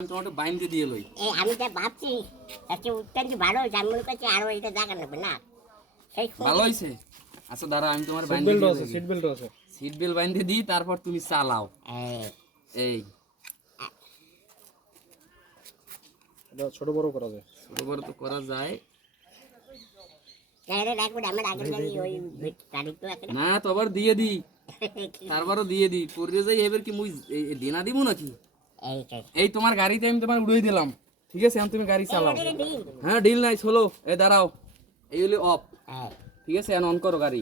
তোমাকে বাইন্দে দিয়ে লই আমি যা ভাবছি আজকে অত্যন্ত ভালো জামুল কাছে আরো এটা জায়গা নেবে না সেই ভালো হইছে। আচ্ছা দাঁড়া আমি তোমার সিট বাইন্দে বেল্ট দিয়ে আছে, লই। সিট বেল্ট আছে। সিট বেল্ট বাইন্দে দিই, তারপর তুমি চালাও। এই এটা ছোট বড় করা যায়। ছোট বড় তো করা যায় তাহলে রাখবো আমার আগের গাড়ি ওই গাড়ি তো আছে না, তো আবার দিয়ে দিই, তারপরও দিয়ে দিই। পরে যাই এবার কি মুই দেনা দিব নাকি? এইটাই এই তোমার গাড়িতে আমি তোমার উড়িয়ে দিলাম, ঠিক আছে? এখন তুমি গাড়ি চালাও। হ্যাঁ, ডিল নাই, চলো। এই দাঁড়াও, এই হলো অফ, ঠিক আছে? এখন অন করো গাড়ি।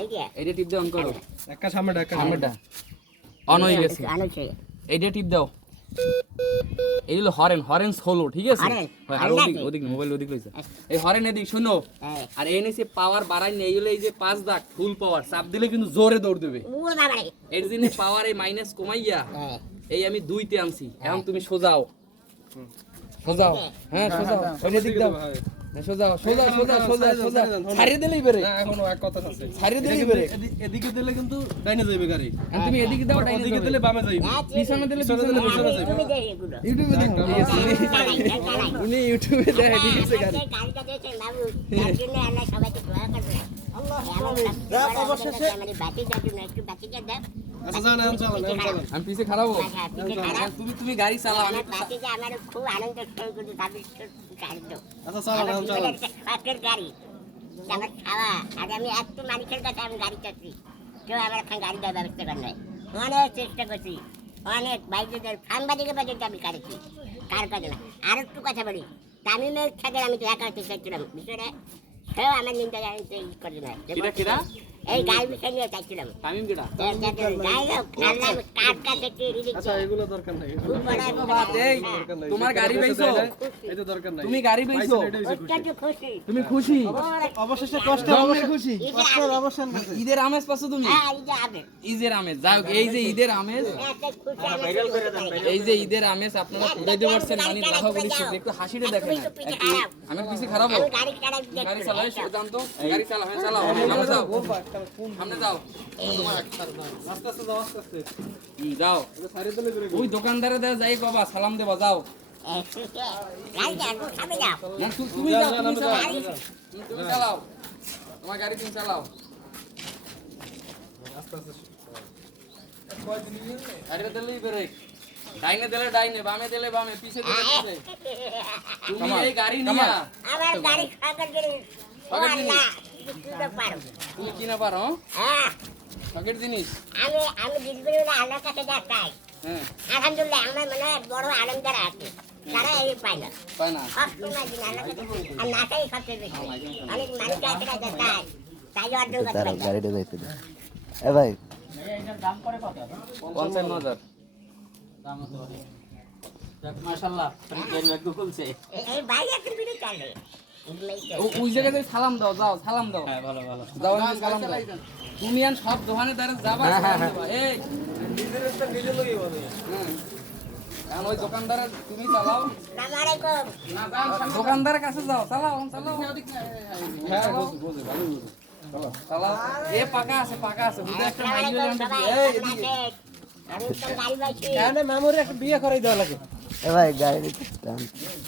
এই যে এইটা টিপ দিয়ে অন করো। একটা সামনেটা, একটা সামনেটা অন হয়ে গেছে। আলোছে এইটা টিপ দাও। এই হলো হরেন, হরেন সোলো, ঠিক আছে? হরেন, হয়, আর হরেন ওদিক আছে? ওদিক মোবাইল ওদিক লইছে। এই হরেন এদিক শুনো। আর এই নিচে পাওয়ার বাড়াই নেই, হলো এই যে 5 দাগ ফুল পাওয়ার চাপ দিলে কিন্তু জোরে দৌড় দেবে। ও বাবা রে এর জন্য পাওয়ার এই মাইনাস কমাইয়া এই আমি 2 তে আনছি। এখন তুমি সোজাও, সোজাও। হ্যাঁ, সোজাও। ওই দিক দাও। সোজাও, সোজা সোজা সোজা সোজা। ছাড়িয়ে দিলেই বেরে। না, এখনো এক কথা আছে। ছাড়িয়ে দিলেই বেরে। এদিকে দিলে কিন্তু ডাইনে যাবে গাড়ি। আর তুমি এদিকে দাও, ডাইনে ওদিকে যাবে। দিলে বামে যাবে। পিছনে দিলে পিছনে যাবে। তুমি দে এগুলো ইউটিউবে দেখো, ঠিক আছে? উনি ইউটিউবে দেখে, ঠিক আছে? গাড়ি গাড়িটা দেখে বাবু তার জন্য আল্লাহ সবাইকে দোয়া করবে অবশ্যই মানে বাতি যাবে না একটু বাতি যা দাও আচ্ছা যান, এখন চালান, এখন চালান। আমি পিছে খারাপ হবো। পিছে খারাপ। তুমি গাড়ি চালাও, আমি বাতি যা আমার খুব আনন্দ সহ্য করতে ভাবি গাড়ি তো আচ্ছা চালান, এখন চালান। পাকের গাড়ি আমার খাওয়া আর আমি এত মানুষের কাছে আমি গাড়ি চাচ্ছি কেউ আমার এখন গাড়ি দেওয়ার ব্যবস্থা করে নাই অনেক চেষ্টা করছি অনেক বাইকদের সাংবাদিকের বাজেট আমি কাটেছি কার কাজে না আর একটু কথা বলি তামিমের সাথে আমি তো একা চেষ্টা করছিলাম বিষয়টা সেও আমার নিন্দা জানিতে ই করে না কিরা কিরা এই গাড়ি বিষয় নিয়ে চাইছিলাম তামিম কিরা? যাই হোক আল্লাহ কার কাছে কি আচ্ছা এগুলো দরকার নাই। খুব বড় বাদ এই, তোমার গাড়ি পাইছো? এই তো দরকার নাই। তুমি গাড়ি পাইছো? অত্যন্ত খুশি তুমি খুশি? অবশেষে কষ্ট জন্মের খুশি? কষ্টের অবসান ঘটে। ঈদের আমেজ পাচ্ছো তুমি? হ্যাঁ এই যে আবে ঈদের আমেজ, যাই হোক, এই যে ঈদের আমেজ, এত খুশি আমার এই যে ঈদের আমেজ আপনারা ফুটাইতে পারছেন। মানে দেখো বলি একটু হাসিটা দেখেন না। আমি পিছে খারাপ হবো। গাড়ি চালাই গাড়ি চালাই জান তো, গাড়ি চালাও। হ্যাঁ চালাও, সামনে যাও, সামনে যাও। আস্তে আস্তে যাও, আস্তে আস্তে। যাও, এটা সাইডে দিলে বেরে ওই দোকানদারে দেয় যাই বাবা, সালাম দেবা, যাও। গাড়ি যাও সামনে যাও না, তুমি যাও, তুমি চালাও, তুমি চালাও, তোমার গাড়ি তুমি চালাও। আস্তে আস্তে। গাড়িটা দিলেই ব্রেক, ডাইনে দিলে ডাইনে, বামে দিলে বামে, পিছে দিলে পিছে। তুমি এই গাড়ি নিয়া আমার গাড়ি সাগর জিনিস ও আল্লাহ কি ব্যাপার তুমি কিনা পারো? হ্যাঁ শখের জিনিস। আমি দিলগুলো আল্লাহর কাছে যা চাই হ্যাঁ, আলহামদুলিল্লাহ আমার মনে হয় বড় আনন্দ যারা আছে তারা এই পায় না পায় না। সবসময় দিন আল্লাহ আর নাটাই সবচেয়ে বেশি অনেক মানুষ আছে না যে চায় তাই অর্জন করতে পারে না। গাড়িটা যাইতে দে এ ভাই 55,000। এই বাইরে একটু বিড়ি চলে ওই জায়গায় সালাম দাও, যাও সালাম দাও। যাও, আমি সালাম দাও। তুমি আন সব দোকানে দ্বারা যাবা, সালাম দেবা। এই হ্যাঁ। এখন ওই দোকানদার তুমি চালাও আসসালামু আলাইকুম না, যাও, দোকানদারের কাছে যাও, চালাও চালাও হ্যাঁ বুঝি বুঝি ভালো বুঝি। চালাও। এ পাকা আছে, পাকা আছে। বুঝে একটা আসসালামু মাইল আলাইকুম সবাই এই কেমন এদিকে। আছেন? আমি তো গাড়ি পাইছি এখানে মামুর একটা বিয়ে করাই দেওয়া লাগে। এ ভাই গাড়ি টান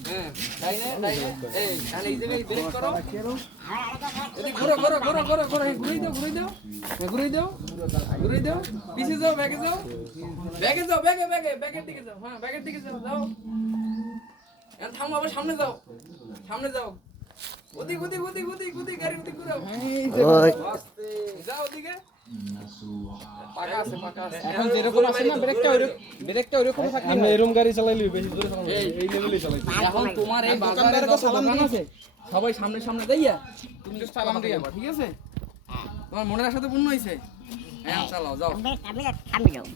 হ্যাঁ, ডাইনে ডাইনে। এই তাহলে এই জায়গায় ব্রেক করো। আমার আরেকটা এদিকে ঘুরো ঘুরো ঘুরো ঘুরো ঘুরো। এই ঘুরিয়ে দাও, ঘুরিয়ে দাও, হ্যাঁ, ঘুরিয়ে দাও, ঘুরিয়ে দাও। পিছে যাও, ব্যাগে যাও, ব্যাগে যাও, ব্যাগে ব্যাগে ব্যাগের দিকে যাও। হ্যাঁ, ব্যাগের দিকে যাও, যাও। এখন থামো, আবার সামনে যাও, সামনে যাও। ওদিক ওদিক ওদিক ওদিক ওদিক, গাড়ি ওদিক ঘুরাও। ওই যাও ওদিকে। পাকা আছে, পাকা আছে। এখন যেরকম আছে না ব্রেকটা ওইরকম থাকে। আমরা এরকম গাড়ি চালাইলে বেশি জোরে চালাবো। এই লেভেলেই চালাই। এখন তোমার এই বাজারে যত দোকান আছে সবাই সামনে সামনে যাইয়া তুমি সালাম দিয়া, ঠিক আছে? তোমার মনের আশা তো পূর্ণ হয়েছে। হ্যাঁ, চালাও, যাও। আমি সামনে যাও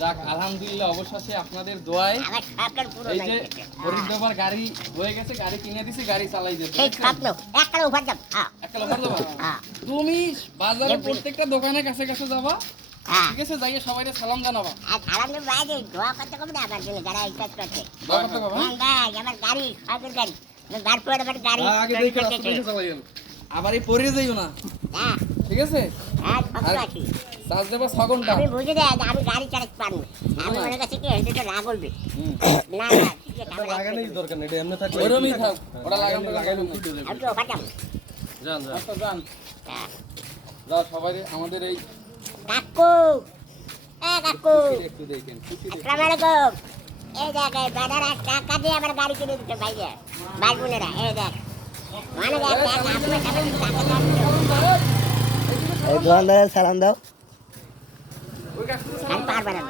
যাক, আলহামদুলিল্লাহ, অবশেষে আপনাদের দোয়ায় আমার সরকার পুরো এই নাই যে ফরিদ বাবার গাড়ি হয়ে গেছে, গাড়ি কিনে দিছি, গাড়ি চালাই দিয়েছে। সেই স্বপ্ন একটা উপর যাব একটা লোক দেবা। হ্যাঁ তুমি বাজারের প্রত্যেকটা দোকানে কাছে কাছে যাবা, হ্যাঁ ঠিক আছে? যাইয়ে সবাইকে সালাম জানাবা, আর সালামের বাইরে দোয়া করতে কবে না আমার জন্য যারা এই কাজ করছে দোয়া করতে হবে। হ্যাঁ ভাই আমার গাড়ি সরকার গাড়ি তারপরে আমার গাড়ি আগে দেখে রাস্তা দেখে চালাই গেল। আবার এই পরে যাইও না, হ্যাঁ ঠিক আছে? হ্যাঁ সব আর আছি চার্জ দেবো 6 ঘন্টা আমি বুঝে দেয় যে আমি গাড়ি চালাতে পারবো আমি মনে করছি কি এটা রাগ করবে না না ঠিক আছে আমরা লাগানোর দরকার নেই, এটা এমনি থাকলে ওরমই থাক ওটা লাগানো লাগাইলে লাগানো ফুটে যাবে। আমি তো বাটাম যান যান আচ্ছা যান যাও সবাই আমাদের এই কাকু কাকু একটু দেখেন আসসালামু আলাইকুম এই দেখ এই বাজার টাকা দিয়ে আমার গাড়ি কিনে দিতে ভাইয়া ভাই বোনেরা এই দেখ মানে দেখ দেখ আপনার টাকা দিয়ে টাকা দাও এই দোকানদারের সালাম দাও। ওই কাজ আমি পারবে না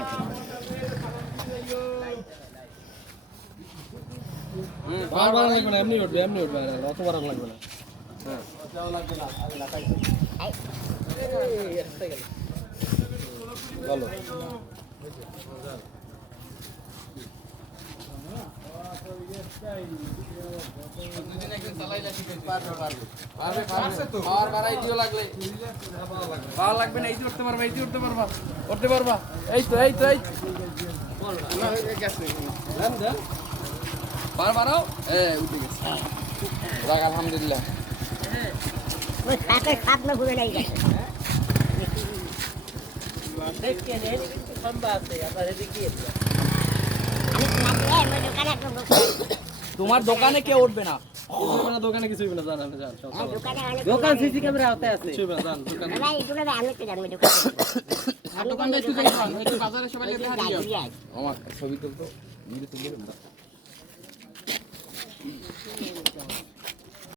বারবার লাগবে না, এমনি উঠবে অত বারবার লাগবে না। বলো দুদিন একদিন চালাইলে ঠিক আছে পারবে পাওয়ার বাড়াই দিও লাগলে পাওয়ার লাগবে না এই যে উঠতে পারবা এই যে উঠতে পারবা এই তো পাওয়ার বাড়াও উঠে গেছে যাক আলহামদুলিল্লাহ ওই সাথে সাত না ঘুরে নাই গেছে তোমার দোকানে কেউ উঠবে না দোকানে কিছু হইবে না, জান আপনি যান সব দোকান সিসি ক্যামেরা কিছু হইবে না, জান দোকানে ভাই এগুলো আমি তো জানবো দোকান দোকানটা একটু দেখো একটু বাজারে সবাই দেখা দিও যাই আমার ছবি তুলতো